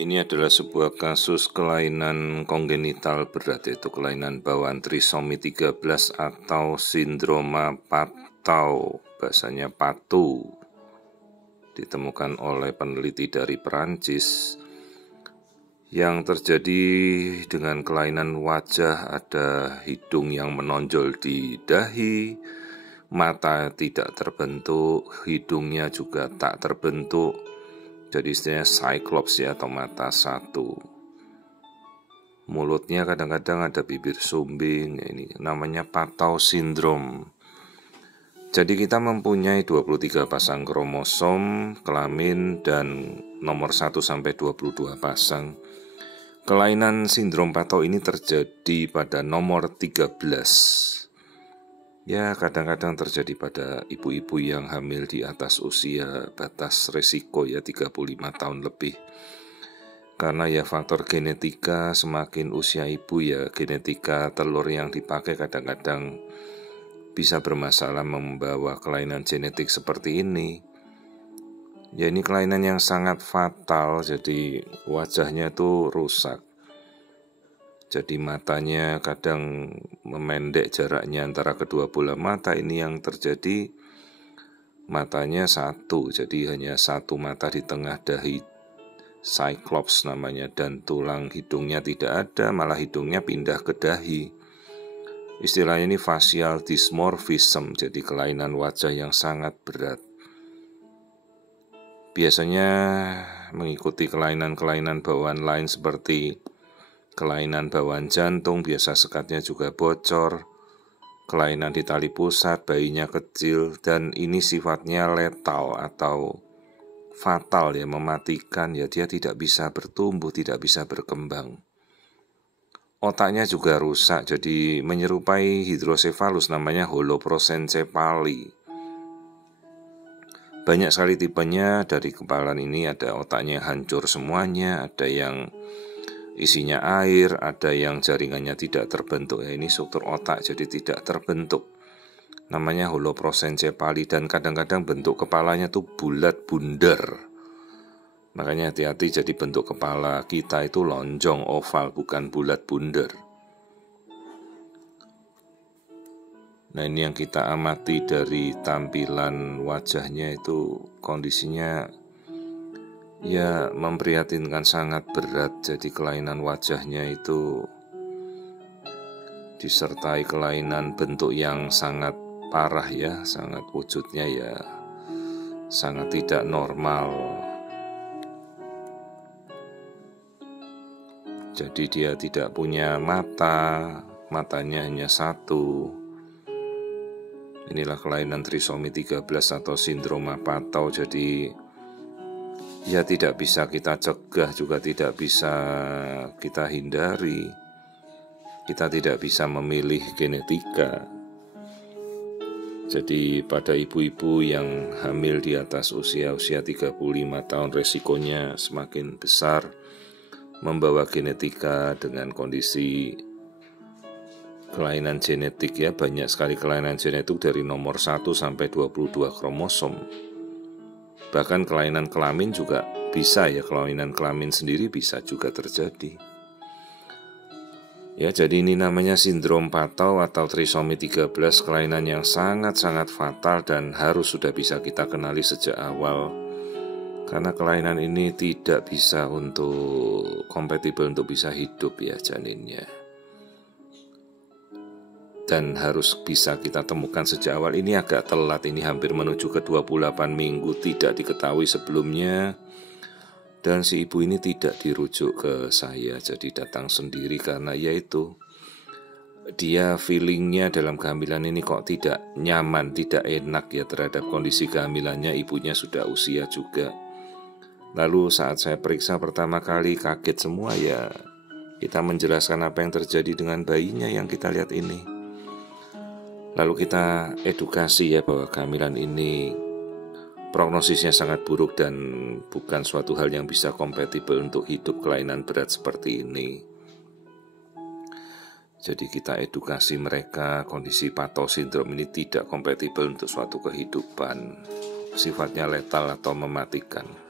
Ini adalah sebuah kasus kelainan kongenital berat, yaitu kelainan bawaan trisomi 13 atau sindroma Patau, bahasanya Patu. Ditemukan oleh peneliti dari Perancis. Yang terjadi dengan kelainan wajah, ada hidung yang menonjol di dahi, mata tidak terbentuk, hidungnya juga tak terbentuk. Jadi istilahnya cyclops ya, atau mata satu. Mulutnya kadang-kadang ada bibir sumbing, ini namanya Patau syndrome. Jadi kita mempunyai 23 pasang kromosom, kelamin, dan nomor 1 sampai 22 pasang. Kelainan sindrom Patau ini terjadi pada nomor 13. Ya, kadang-kadang terjadi pada ibu-ibu yang hamil di atas usia batas resiko ya 35 tahun lebih. Karena ya faktor genetika, semakin usia ibu ya genetika telur yang dipakai kadang-kadang bisa bermasalah, membawa kelainan genetik seperti ini. Ya ini kelainan yang sangat fatal, jadi wajahnya tuh rusak. Jadi matanya kadang memendek jaraknya antara kedua bola mata. Ini yang terjadi, matanya satu, jadi hanya satu mata di tengah dahi, cyclops namanya, dan tulang hidungnya tidak ada, malah hidungnya pindah ke dahi. Istilahnya ini facial dysmorphism, jadi kelainan wajah yang sangat berat. Biasanya mengikuti kelainan-kelainan bawaan lain seperti kelainan bawaan jantung, biasa sekatnya juga bocor, kelainan di tali pusat, bayinya kecil, dan ini sifatnya letal atau fatal ya, mematikan ya, dia tidak bisa bertumbuh, tidak bisa berkembang. Otaknya juga rusak, jadi menyerupai hidrosefalus, namanya holoprosencephaly. Banyak sekali tipenya, dari kepalan ini ada otaknya hancur semuanya, ada yang isinya air, ada yang jaringannya tidak terbentuk ya, ini struktur otak jadi tidak terbentuk, namanya holoprosencephaly. Dan kadang-kadang bentuk kepalanya tuh bulat bundar, makanya hati-hati, jadi bentuk kepala kita itu lonjong oval, bukan bulat bundar. Nah ini yang kita amati dari tampilan wajahnya, itu kondisinya ya memprihatinkan, sangat berat. Jadi kelainan wajahnya itu disertai kelainan bentuk yang sangat parah ya, sangat wujudnya ya sangat tidak normal. Jadi dia tidak punya mata, matanya hanya satu. Inilah kelainan trisomi 13 atau sindroma Patau. Jadi ya tidak bisa kita cegah, juga tidak bisa kita hindari. Kita tidak bisa memilih genetika. Jadi pada ibu-ibu yang hamil di atas usia 35 tahun, resikonya semakin besar membawa genetika dengan kondisi kelainan genetik ya. Banyak sekali kelainan genetik dari nomor 1 sampai 22 kromosom. Bahkan kelainan kelamin juga bisa ya, kelainan kelamin sendiri bisa juga terjadi. Ya, jadi ini namanya sindrom Patau atau trisomi 13, kelainan yang sangat-sangat fatal dan harus sudah bisa kita kenali sejak awal. Karena kelainan ini tidak bisa untuk kompatibel untuk bisa hidup ya janinnya. Dan harus bisa kita temukan sejak awal. Ini agak telat, ini hampir menuju ke 28 minggu, tidak diketahui sebelumnya. Dan si ibu ini tidak dirujuk ke saya, jadi datang sendiri karena yaitu dia feelingnya dalam kehamilan ini kok tidak nyaman, tidak enak ya terhadap kondisi kehamilannya. Ibunya sudah usia juga. Lalu saat saya periksa pertama kali kaget semua ya, kita menjelaskan apa yang terjadi dengan bayinya yang kita lihat ini. Lalu kita edukasi ya bahwa kehamilan ini prognosisnya sangat buruk dan bukan suatu hal yang bisa kompatibel untuk hidup kelainan berat seperti ini. Jadi kita edukasi mereka, kondisi Patau sindrom ini tidak kompatibel untuk suatu kehidupan, sifatnya letal atau mematikan.